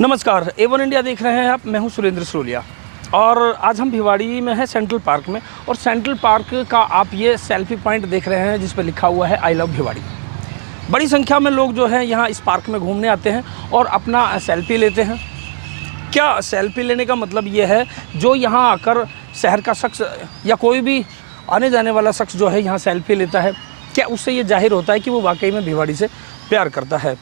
नमस्कार, A1 India देख रहे हैं आप। मैं हूं सुरेंद्र सरोलिया और आज हम भिवाड़ी में हैं सेंट्रल पार्क में। और सेंट्रल पार्क का आप ये सेल्फी पॉइंट देख रहे हैं जिस पर लिखा हुआ है आई लव भिवाड़ी। बड़ी संख्या में लोग जो हैं यहाँ इस पार्क में घूमने आते हैं और अपना सेल्फी लेते हैं। क्या सेल्फी लेने का मतलब ये है, जो यहाँ आकर शहर का शख्स या कोई भी आने जाने वाला शख्स जो है यहाँ सेल्फी लेता है, क्या उससे ये जाहिर होता है कि वो वाकई में भिवाड़ी से प्यार करता है?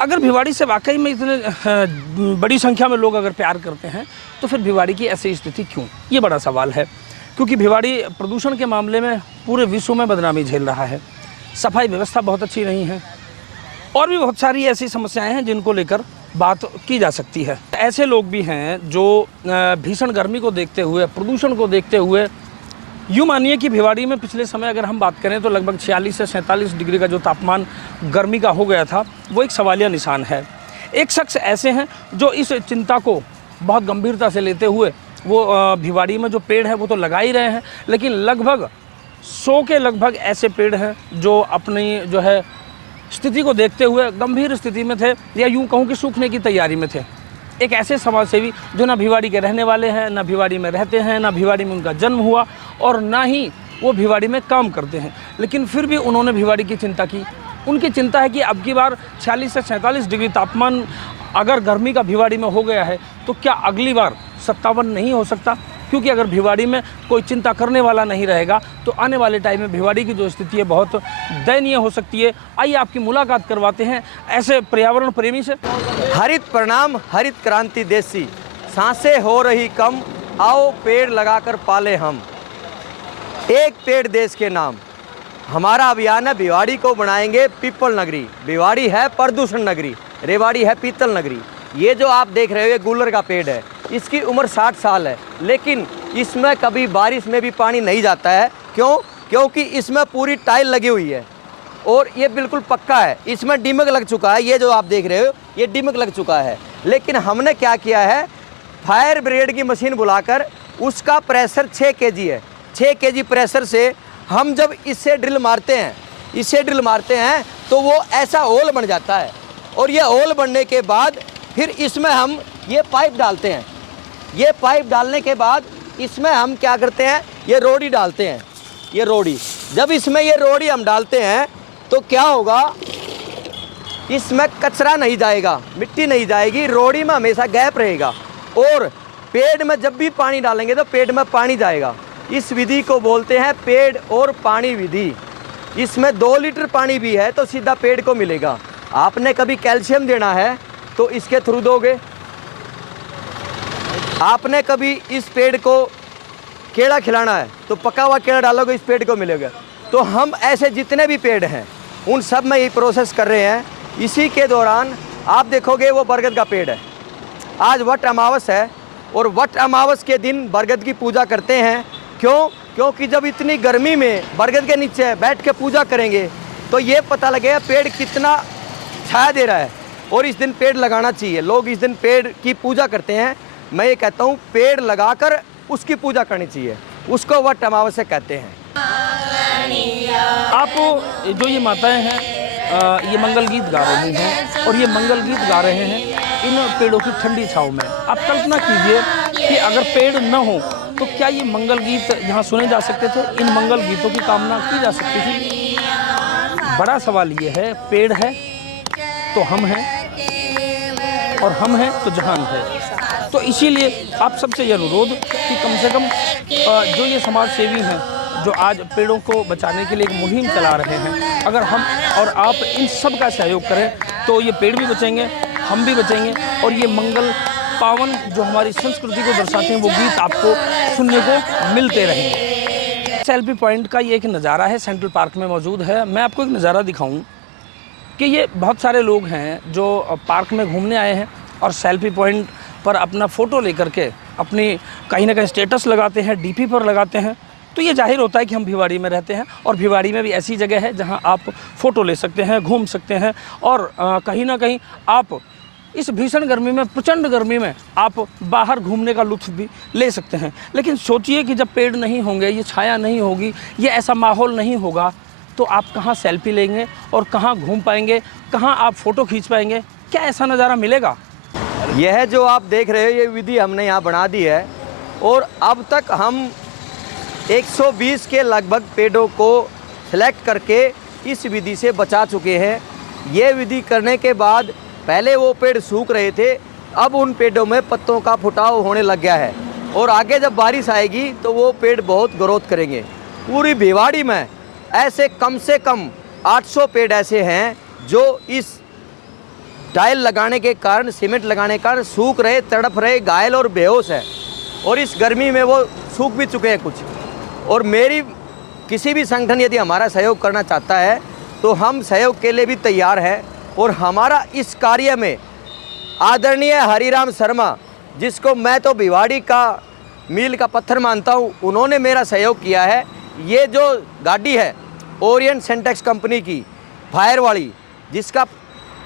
अगर भिवाड़ी से वाकई में इतने बड़ी संख्या में लोग अगर प्यार करते हैं तो फिर भिवाड़ी की ऐसी स्थिति क्यों? ये बड़ा सवाल है, क्योंकि भिवाड़ी प्रदूषण के मामले में पूरे विश्व में बदनामी झेल रहा है। सफाई व्यवस्था बहुत अच्छी नहीं है और भी बहुत सारी ऐसी समस्याएं हैं जिनको लेकर बात की जा सकती है। ऐसे लोग भी हैं जो भीषण गर्मी को देखते हुए, प्रदूषण को देखते हुए, यूँ मानिए कि भिवाड़ी में पिछले समय अगर हम बात करें तो लगभग 46 से 47 डिग्री का जो तापमान गर्मी का हो गया था, वो एक सवालिया निशान है। एक शख्स ऐसे हैं जो इस चिंता को बहुत गंभीरता से लेते हुए वो भिवाड़ी में जो पेड़ है वो तो लगा ही रहे हैं, लेकिन लगभग 100 के लगभग ऐसे पेड़ हैं जो अपनी जो है स्थिति को देखते हुए गंभीर स्थिति में थे, या यूँ कहूँ कि सूखने की तैयारी में थे। एक ऐसे समाजसेवी जो ना भिवाड़ी के रहने वाले हैं, ना भिवाड़ी में रहते हैं, ना भिवाड़ी में उनका जन्म हुआ और ना ही वो भिवाड़ी में काम करते हैं, लेकिन फिर भी उन्होंने भिवाड़ी की चिंता की। उनकी चिंता है कि अब की बार 46 से 47 डिग्री तापमान अगर गर्मी का भिवाड़ी में हो गया है तो क्या अगली बार 57 नहीं हो सकता? क्योंकि अगर भिवाड़ी में कोई चिंता करने वाला नहीं रहेगा तो आने वाले टाइम में भिवाड़ी की जो स्थिति है बहुत दयनीय हो सकती है। आइए आपकी मुलाकात करवाते हैं ऐसे पर्यावरण प्रेमी से। हरित प्रणाम, हरित क्रांति देसी, सांसें हो रही कम, आओ पेड़ लगाकर पाले हम, एक पेड़ देश के नाम। हमारा अभियान है भिवाड़ी को बनाएंगे पीपल नगरी। भिवाड़ी है प्रदूषण नगरी, रेवाड़ी है पीतल नगरी। ये जो आप देख रहे हो ये गूलर का पेड़ है, इसकी उम्र 60 साल है, लेकिन इसमें कभी बारिश में भी पानी नहीं जाता है। क्यों? क्योंकि इसमें पूरी टाइल लगी हुई है और ये बिल्कुल पक्का है। इसमें डिमक लग चुका है, ये जो आप देख रहे हो ये डिमक लग चुका है। लेकिन हमने क्या किया है, फायर ब्रिगेड की मशीन बुलाकर उसका प्रेशर 6 kg है। 6 kg प्रेशर से हम जब इससे ड्रिल मारते हैं तो वो ऐसा होल बन जाता है। और ये होल बनने के बाद फिर इसमें हम ये पाइप डालते हैं। ये पाइप डालने के बाद इसमें हम क्या करते हैं, ये रोड़ी डालते हैं। ये रोड़ी, जब इसमें ये रोड़ी हम डालते हैं तो क्या होगा, इसमें कचरा नहीं जाएगा, मिट्टी नहीं जाएगी, रोड़ी में हमेशा गैप रहेगा। और पेड़ में जब भी पानी डालेंगे तो पेड़ में पानी जाएगा। इस विधि को बोलते हैं पेड़ और पानी विधि। इसमें 2 लीटर पानी भी है तो सीधा पेड़ को मिलेगा। आपने कभी कैल्शियम देना है तो इसके थ्रू दोगे। आपने कभी इस पेड़ को केला खिलाना है तो पका हुआ केला डालोगे, इस पेड़ को मिलेगा। तो हम ऐसे जितने भी पेड़ हैं उन सब में ये प्रोसेस कर रहे हैं। इसी के दौरान आप देखोगे वो बरगद का पेड़ है। आज वट अमावस है और वट अमावस के दिन बरगद की पूजा करते हैं। क्यों? क्योंकि जब इतनी गर्मी में बरगद के नीचे बैठ के पूजा करेंगे तो ये पता लगेगा पेड़ कितना छाया दे रहा है। और इस दिन पेड़ लगाना चाहिए। लोग इस दिन पेड़ की पूजा करते हैं। मैं ये कहता हूँ पेड़ लगाकर उसकी पूजा करनी चाहिए, उसको वट अमावस्या कहते हैं। आप जो ये माताएं हैं ये मंगल गीत गा रही हैं और ये मंगल गीत गा रहे हैं इन पेड़ों की ठंडी छाँव में। आप कल्पना कीजिए कि अगर पेड़ न हो तो क्या ये मंगल गीत यहाँ सुने जा सकते थे? इन मंगल गीतों की कामना की जा सकती थी? बड़ा सवाल ये है, पेड़ है तो हम हैं और हम हैं तो जहान है। तो इसीलिए आप सबसे ये अनुरोध कि कम से कम जो ये समाज सेवी हैं जो आज पेड़ों को बचाने के लिए एक मुहिम चला रहे हैं, अगर हम और आप इन सब का सहयोग करें तो ये पेड़ भी बचेंगे, हम भी बचेंगे और ये मंगल पावन जो हमारी संस्कृति को दर्शाते हैं वो गीत आपको सुनने को मिलते रहेंगे। सेल्फी पॉइंट का ये एक नज़ारा है, सेंट्रल पार्क में मौजूद है। मैं आपको एक नज़ारा दिखाऊं कि ये बहुत सारे लोग हैं जो पार्क में घूमने आए हैं और सेल्फी पॉइंट पर अपना फ़ोटो लेकर के अपनी कहीं ना कहीं स्टेटस लगाते हैं, डीपी पर लगाते हैं। तो ये जाहिर होता है कि हम भिवाड़ी में रहते हैं और भिवाड़ी में भी ऐसी जगह है जहां आप फ़ोटो ले सकते हैं, घूम सकते हैं और कहीं ना कहीं आप इस भीषण गर्मी में, प्रचंड गर्मी में आप बाहर घूमने का लुत्फ़ भी ले सकते हैं। लेकिन सोचिए कि जब पेड़ नहीं होंगे, ये छाया नहीं होगी, ये ऐसा माहौल नहीं होगा तो आप कहाँ सेल्फी लेंगे और कहाँ घूम पाएंगे, कहाँ आप फ़ोटो खींच पाएंगे? क्या ऐसा नज़ारा मिलेगा? यह जो आप देख रहे हो ये विधि हमने यहाँ बना दी है और अब तक हम 120 के लगभग पेड़ों को सिलेक्ट करके इस विधि से बचा चुके हैं। ये विधि करने के बाद पहले वो पेड़ सूख रहे थे, अब उन पेड़ों में पत्तों का फुटाव होने लग गया है और आगे जब बारिश आएगी तो वो पेड़ बहुत ग्रोथ करेंगे। पूरी भिवाड़ी में ऐसे कम से कम 800 पेड़ ऐसे हैं जो इस टाइल लगाने के कारण, सीमेंट लगाने के कारण सूख रहे, तड़प रहे, घायल और बेहोश है और इस गर्मी में वो सूख भी चुके हैं कुछ। और मेरी किसी भी संगठन यदि हमारा सहयोग करना चाहता है तो हम सहयोग के लिए भी तैयार हैं और हमारा इस कार्य में आदरणीय हरिराम शर्मा, जिसको मैं तो भिवाड़ी का मील का पत्थर मानता हूँ, उन्होंने मेरा सहयोग किया है। ये जो गाड़ी है ओरिएंट सेंटेक्स कंपनी की फायर वाली, जिसका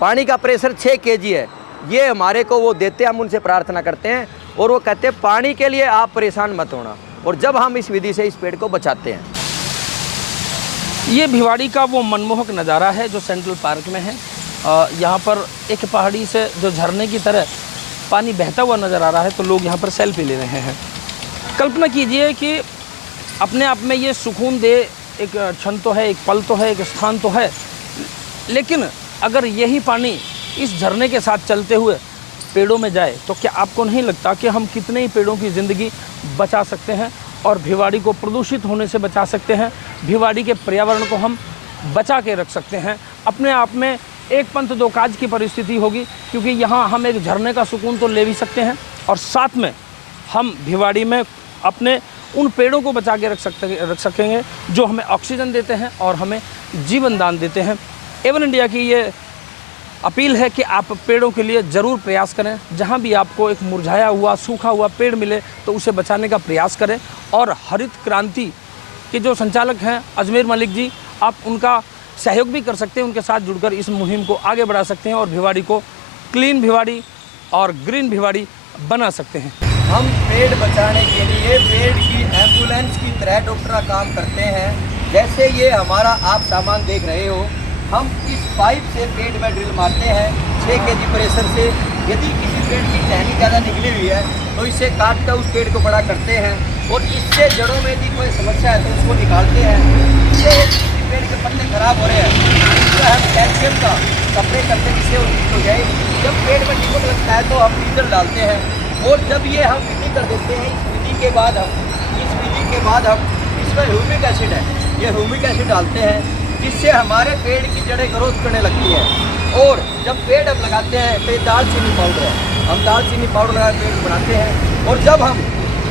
पानी का प्रेशर 6 kg है, ये हमारे को वो देते हैं। हम उनसे प्रार्थना करते हैं और वो कहते हैं पानी के लिए आप परेशान मत होना, और जब हम इस विधि से इस पेड़ को बचाते हैं। ये भिवाड़ी का वो मनमोहक नज़ारा है जो सेंट्रल पार्क में है। यहाँ पर एक पहाड़ी से जो झरने की तरह पानी बहता हुआ नज़र आ रहा है, तो लोग यहाँ पर सेल्फी ले रहे हैं। कल्पना कीजिए कि अपने आप में ये सुकून दे एक क्षण तो है, एक पल तो है, एक स्थान तो है, लेकिन अगर यही पानी इस झरने के साथ चलते हुए पेड़ों में जाए तो क्या आपको नहीं लगता कि हम कितने ही पेड़ों की ज़िंदगी बचा सकते हैं और भिवाड़ी को प्रदूषित होने से बचा सकते हैं, भिवाड़ी के पर्यावरण को हम बचा के रख सकते हैं। अपने आप में एक पंथ दो काज की परिस्थिति होगी, क्योंकि यहाँ हम एक झरने का सुकून तो ले भी सकते हैं और साथ में हम भिवाड़ी में अपने उन पेड़ों को बचा के रख सकेंगे जो हमें ऑक्सीजन देते हैं और हमें जीवन दान देते हैं। एवन इंडिया की ये अपील है कि आप पेड़ों के लिए ज़रूर प्रयास करें। जहाँ भी आपको एक मुरझाया हुआ, सूखा हुआ पेड़ मिले तो उसे बचाने का प्रयास करें। और हरित क्रांति के जो संचालक हैं अजमेर मलिक जी, आप उनका सहयोग भी कर सकते हैं, उनके साथ जुड़कर इस मुहिम को आगे बढ़ा सकते हैं और भिवाड़ी को क्लीन भिवाड़ी और ग्रीन भिवाड़ी बना सकते हैं। हम पेड़ बचाने के लिए पेड़ की एम्बुलेंस की तरह डॉक्टर का काम करते हैं। जैसे ये हमारा आप सामान देख रहे हो, हम इस पाइप से पेड़ में ड्रिल मारते हैं 6 kg प्रेशर से। यदि किसी पेड़ की टहनी ज़्यादा निकली हुई है तो इसे काट कर उस पेड़ को बड़ा करते हैं और इससे जड़ों में यदि कोई समस्या है तो उसको निकालते हैं। इससे किसी पेड़ के पत्ते खराब हो रहे हैं तो हम कैल्शियम का स्प्रे करते हैं जिससे वो ठीक हो जाए। जब पेड़ में टिकट लगता है तो हम डीजल डालते हैं और जब ये हम विधि कर देते हैं, इस विधि के बाद हम इसमें ह्यूमिक एसिड है, ये ह्यूमिक एसिड डालते हैं जिससे हमारे पेड़ की जड़ें ग्रोथ करने लगती है। और जब पेड़ हम लगाते हैं तो दालचीनी पाउडर है, हम दालचीनी पाउडर लगा पेड़ बनाते हैं। और जब हम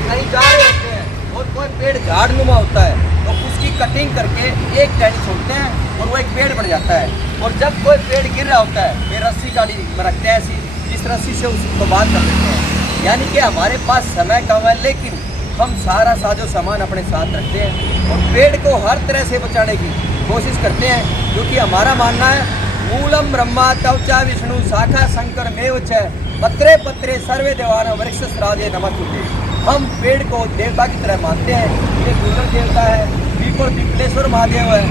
कहीं जा रहे होते हैं और कोई पेड़ झाड़नुमा होता है तो उसकी कटिंग करके एक टहनी छोड़ते हैं और वो एक पेड़ बन जाता है। और जब कोई पेड़ गिर रहा होता है फिर रस्सी गाड़ी में रखते हैं, ऐसी जिस रस्सी से उसको बांध कर देते हैं। यानी कि हमारे पास समय कम है लेकिन हम सारा साजो सामान अपने साथ रखते हैं और पेड़ को हर तरह से बचाने की कोशिश करते हैं, क्योंकि हमारा मानना है मूलम ब्रह्मा त्वचा विष्णु शाखा शंकर मेव च पत्रे पत्रे सर्वे देवान वृक्षराजे नमस्तुते। हम पेड़ को देवता की तरह मानते हैं। ये गुजर देवता है, पीपल पिपलेश्वर महादेव है,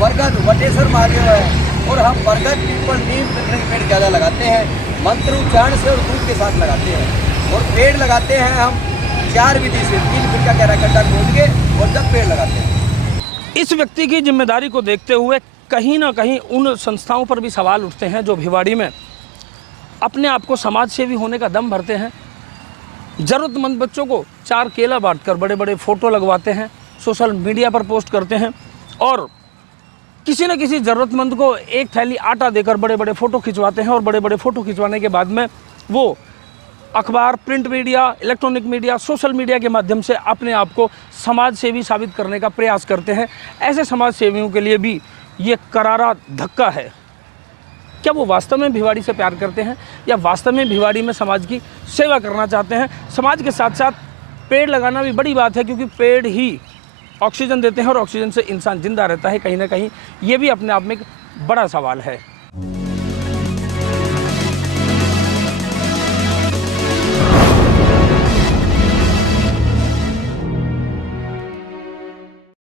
बरगद वटेश्वर महादेव है और हम बरगद पीपल नीम के पेड़ ज़्यादा लगाते हैं। मंत्र उच्चारण से और दूध के साथ लगाते हैं और पेड़ लगाते हैं हम 4 विधि से, 3 फीट का गहरा गड्ढा खोद के और जब पेड़ लगाते हैं। इस व्यक्ति की जिम्मेदारी को देखते हुए कहीं ना कहीं उन संस्थाओं पर भी सवाल उठते हैं जो भिवाड़ी में अपने आप को समाज सेवी होने का दम भरते हैं। ज़रूरतमंद बच्चों को 4 केला बांटकर बड़े बड़े फ़ोटो लगवाते हैं, सोशल मीडिया पर पोस्ट करते हैं और किसी न किसी ज़रूरतमंद को एक थैली आटा देकर बड़े बड़े फ़ोटो खिंचवाते हैं और बड़े बड़े फ़ोटो खिंचवाने के बाद में वो अखबार, print media, electronic media, social media के माध्यम से अपने आप को समाज सेवी साबित करने का प्रयास करते हैं। ऐसे समाज सेवियों के लिए भी ये करारा धक्का है। क्या वो वास्तव में भिवाड़ी से प्यार करते हैं या वास्तव में भिवाड़ी में समाज की सेवा करना चाहते हैं? समाज के साथ साथ पेड़ लगाना भी बड़ी बात है, क्योंकि पेड़ ही ऑक्सीजन देते हैं और ऑक्सीजन से इंसान जिंदा रहता है। कहीं ना कहीं ये भी अपने आप में एक बड़ा सवाल है।